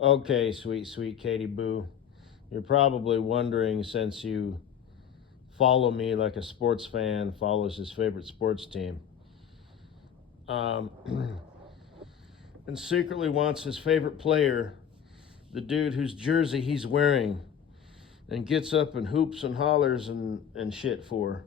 Okay, sweet, sweet Katie Boo. You're probably wondering, since you follow me like a sports fan follows his favorite sports team, um, and secretly wants his favorite player, the dude whose jersey he's wearing, and gets up and hoops and hollers and shit for,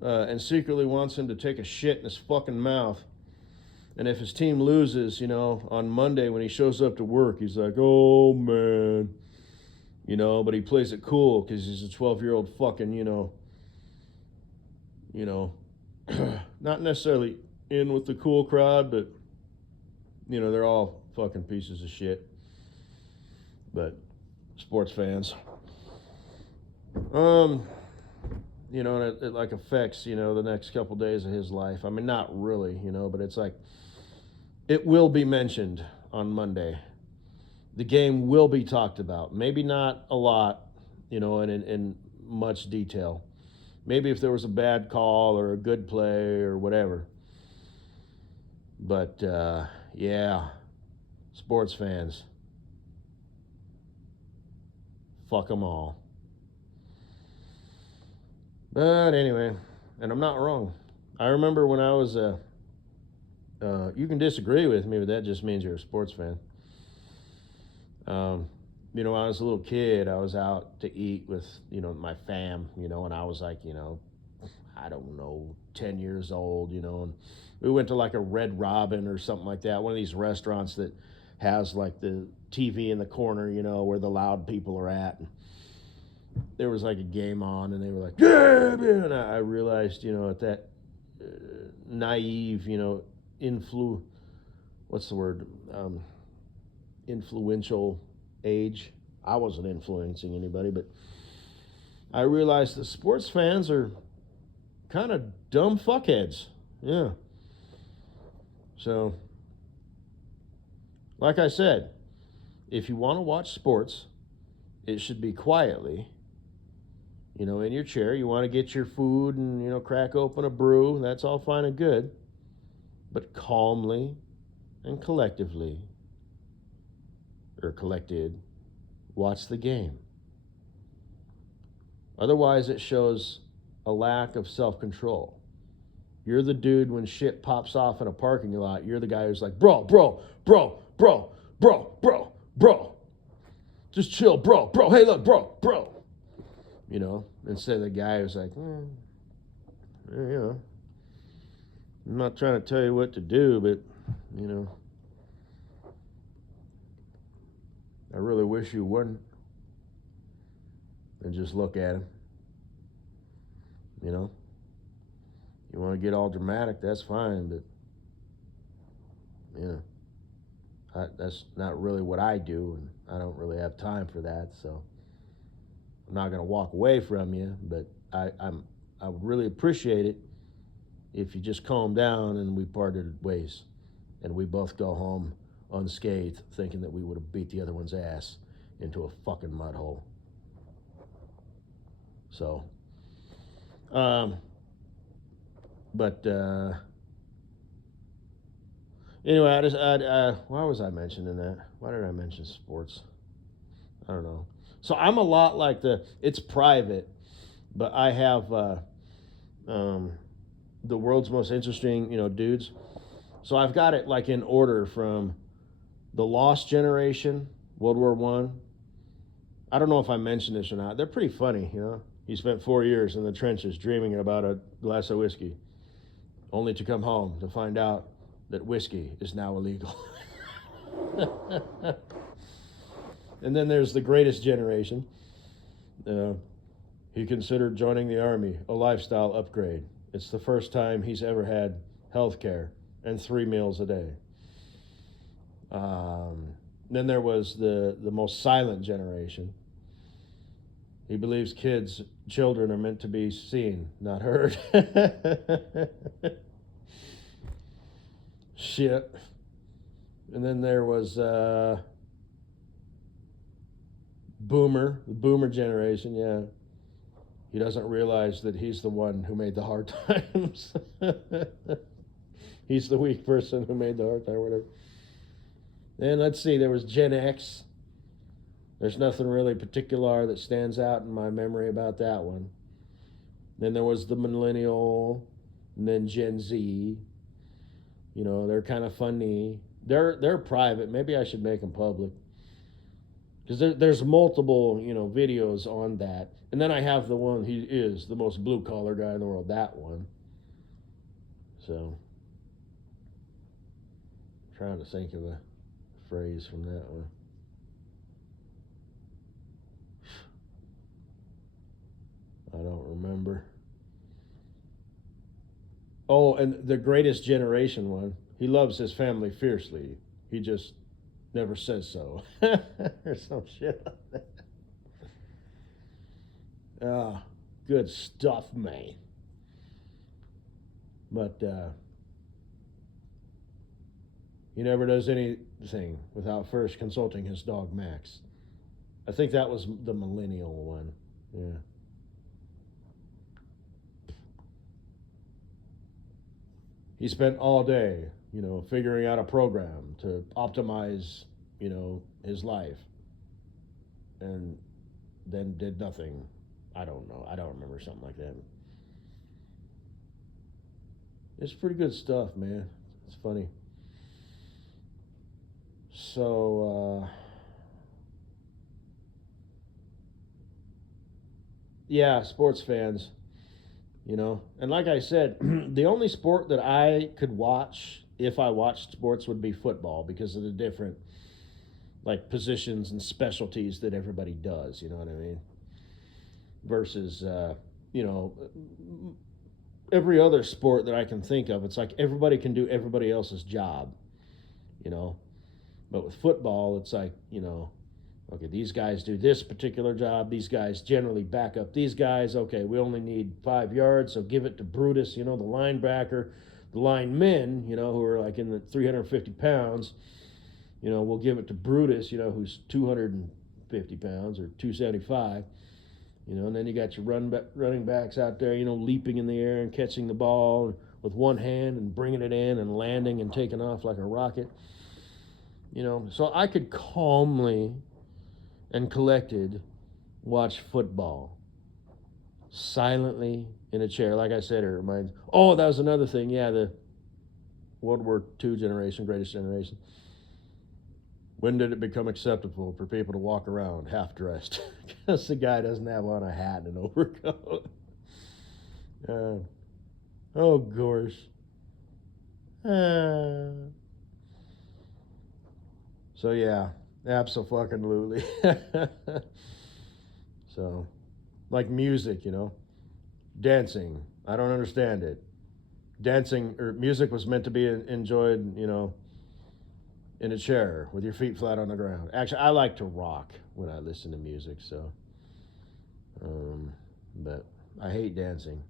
and secretly wants him to take a shit in his fucking mouth. And if his team loses, on Monday when he shows up to work, he's like, oh man. But he plays it cool because he's a 12-year-old fucking, you know, not necessarily in with the cool crowd, but, they're all fucking pieces of shit. But sports fans. Um, and it like affects, the next couple days of his life. I mean, not really, but it's like, it will be mentioned on Monday. The game will be talked about. Maybe not a lot, in much detail. Maybe if there was a bad call or a good play or whatever. But, yeah, sports fans, fuck them all. But anyway, and I'm not wrong. I remember when I was you can disagree with me, but that just means you're a sports fan. When I was a little kid, I was out to eat with, my fam, and I was like, I don't know, 10 years old, and we went to like a Red Robin or something like that, one of these restaurants that has like the TV in the corner, where the loud people are at. And there was like a game on, and they were like, yeah, man. And I realized, at that naive, what's the word? Influential age. I wasn't influencing anybody, but I realized that sports fans are kind of dumb fuckheads. Yeah. So, like I said, if you want to watch sports, it should be quietly, in your chair. You want to get your food and, crack open a brew. That's all fine and good. But calmly and collectively, or collected, watch the game. Otherwise, it shows a lack of self-control. You're the dude when shit pops off in a parking lot. You're the guy who's like, bro, bro, bro, bro, bro, bro, bro. Just chill, bro, bro. Hey, look, bro, bro. Instead of the guy who's like, I'm not trying to tell you what to do, but, I really wish you wouldn't. And just look at him. You want to get all dramatic, that's fine, but, that's not really what I do, and I don't really have time for that, so I'm not going to walk away from you, but I would really appreciate it if you just calm down and we parted ways, and we both go home unscathed, thinking that we would have beat the other one's ass into a fucking mud hole. So, but anyway, why was I mentioning that? Why did I mention sports? I don't know. So I'm a lot like it's private, but I have the world's most interesting, dudes. So I've got it like in order from the Lost Generation, World War One. I don't know if I mentioned this or not. They're pretty funny, He spent 4 years in the trenches dreaming about a glass of whiskey, only to come home to find out that whiskey is now illegal. And then there's the Greatest Generation. He considered joining the Army a lifestyle upgrade. It's the first time he's ever had health care and 3 meals a day. Then there was the most silent generation. He believes children are meant to be seen, not heard. Shit. And then there was the boomer generation, yeah. He doesn't realize that he's the one who made the hard times. He's the weak person who made the hard time, whatever. Then let's see, there was Gen X. There's nothing really particular that stands out in my memory about that one. Then there was the millennial, and then Gen Z. You know, they're kind of funny. They're private. Maybe I should make them public because there's multiple videos on that. And then I have the one, he is the most blue collar guy in the world. That one. So, trying to think of a phrase from that one. I don't remember. Oh, and the Greatest Generation one. He loves his family fiercely. He just never says so. Or some shit like that. Ah, good stuff, man. But he never does anything without first consulting his dog Max. I think that was the millennial one. Yeah. He spent all day, figuring out a program to optimize, his life. And then did nothing. I don't know. I don't remember something like that. It's pretty good stuff, man. It's funny. So, yeah, sports fans, And like I said, the only sport that I could watch if I watched sports would be football because of the different, like, positions and specialties that everybody does, you know what I mean? Versus, every other sport that I can think of, it's like everybody can do everybody else's job, But with football, it's like, okay, these guys do this particular job. These guys generally back up these guys. Okay, we only need 5 yards, so give it to Brutus, the linebacker. The linemen, who are like in the 350 pounds, we'll give it to Brutus, who's 250 pounds or 275. And then you got your running backs out there, leaping in the air and catching the ball with one hand and bringing it in and landing and taking off like a rocket. So I could calmly and collected watch football silently in a chair. Like I said, it reminds. Oh, that was another thing. Yeah, the World War II generation, Greatest Generation. When did it become acceptable for people to walk around half dressed? Because the guy doesn't have on a hat and an overcoat. Oh, gosh. So, yeah, abso-fucking-lutely. So, like music, dancing. I don't understand it. Dancing or music was meant to be enjoyed, in a chair with your feet flat on the ground. Actually, I like to rock when I listen to music, so. But I hate dancing.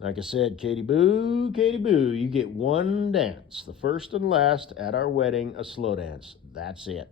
Like I said, Katie Boo, you get one dance, the first and last at our wedding, a slow dance. That's it.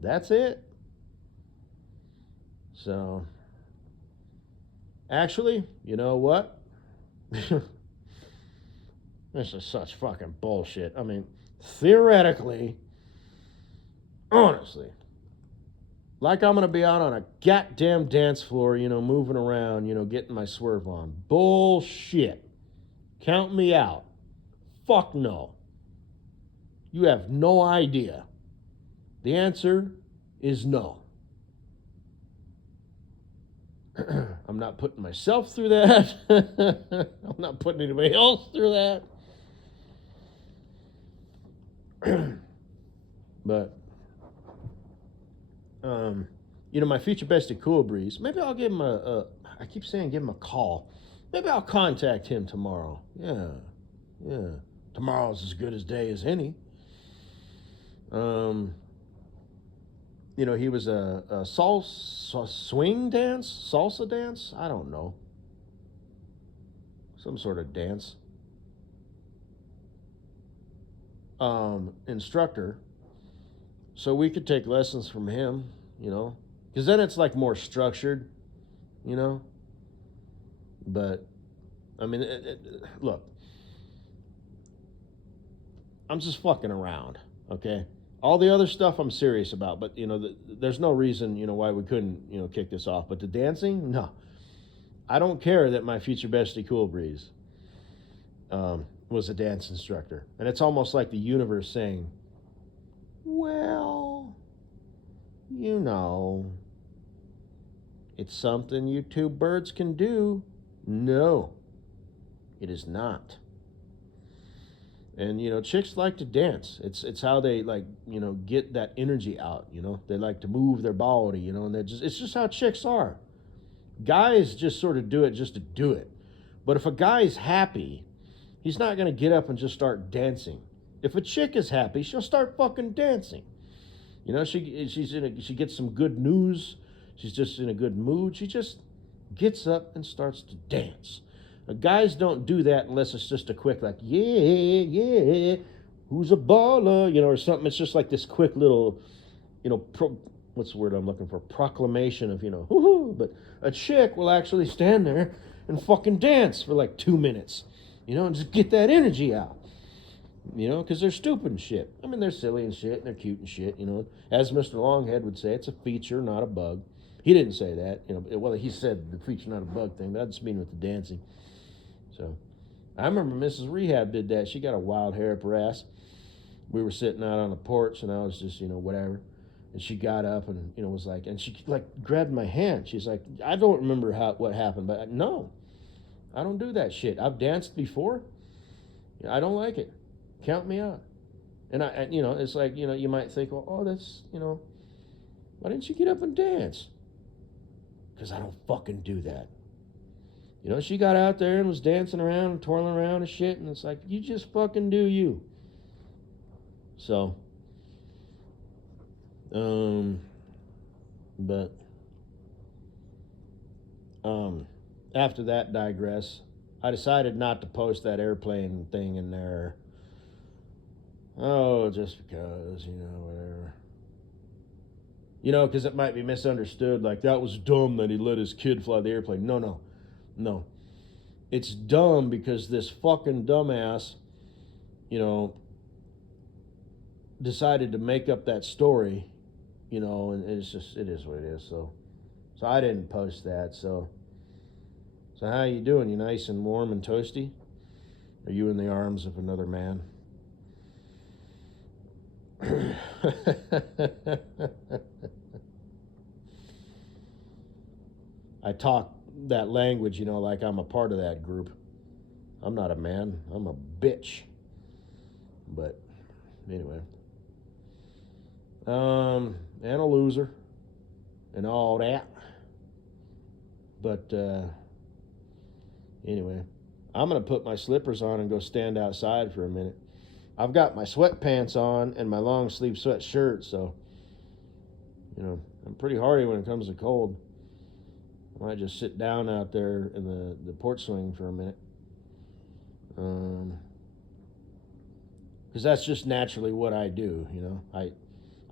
That's it. So, actually, you know what? This is such fucking bullshit. I mean, theoretically, honestly, like I'm going to be out on a goddamn dance floor, moving around, getting my swerve on. Bullshit. Count me out. Fuck no. You have no idea. The answer is no. I'm not putting myself through that. I'm not putting anybody else through that. But, my future bestie, Cool Breeze, maybe I'll give him I keep saying give him a call. Maybe I'll contact him tomorrow. Yeah. Tomorrow's as good a day as any. He was a swing dance, salsa dance, I don't know. Some sort of dance. Instructor. So we could take lessons from him, because then it's like more structured, But, I mean, look, I'm just fucking around, Okay? All the other stuff I'm serious about, but, there's no reason, why we couldn't, kick this off. But the dancing, no. I don't care that my future bestie Cool Breeze was a dance instructor. And it's almost like the universe saying, well, it's something you two birds can do. No, it is not. And chicks like to dance. It's how they get that energy out. They like to move their body. And it's just how chicks are. Guys just sort of do it just to do it. But if a guy's happy, he's not gonna get up and just start dancing. If a chick is happy, she'll start fucking dancing. She gets some good news. She's just in a good mood. She just gets up and starts to dance. Guys don't do that unless it's just a quick, like, yeah, who's a baller, or something. It's just like this quick little, what's the word I'm looking for? Proclamation of, woohoo. But a chick will actually stand there and fucking dance for like 2 minutes, and just get that energy out, because they're stupid and shit. I mean, they're silly and shit, and they're cute and shit, As Mr. Longhead would say, it's a feature, not a bug. He didn't say that, well, he said the feature, not a bug thing, but I just mean with the dancing. So, I remember Mrs. Rehab did that. She got a wild hair up her ass. We were sitting out on the porch, and I was just, whatever. And she got up and, was like, and she, grabbed my hand. She's like, I don't remember what happened, but no, I don't do that shit. I've danced before. I don't like it. Count me out. And, it's like, you might think, well, oh, that's, why didn't you get up and dance? Because I don't fucking do that. She got out there and was dancing around and twirling around and shit, and it's like, you just fucking do you. So, but, after that digress, I decided not to post that airplane thing in there. Oh, just because, whatever. Because it might be misunderstood, like, that was dumb that he let his kid fly the airplane. No. It's dumb because this fucking dumbass, decided to make up that story, and it is what it is. So I didn't post that. So how you doing? You nice and warm and toasty? Are you in the arms of another man? I talk that language, like I'm a part of that group. I'm not a man. I'm a bitch. But anyway. And a loser. And all that. But anyway. I'm going to put my slippers on and go stand outside for a minute. I've got my sweatpants on and my long sleeve sweatshirt, so, I'm pretty hardy when it comes to cold. I might just sit down out there in the porch swing for a minute. Because that's just naturally what I do,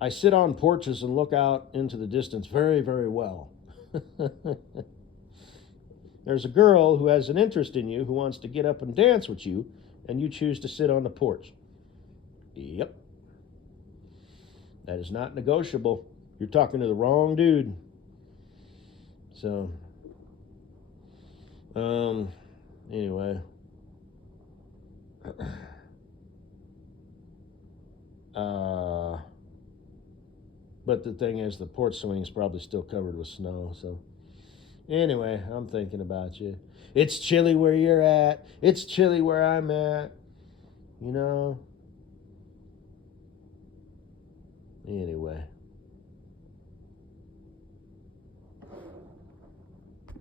I sit on porches and look out into the distance very, very well. There's a girl who has an interest in you who wants to get up and dance with you, and you choose to sit on the porch. Yep. That is not negotiable. You're talking to the wrong dude. So, anyway. But the thing is, the porch swing is probably still covered with snow, so. Anyway, I'm thinking about you. It's chilly where you're at. It's chilly where I'm at. Anyway.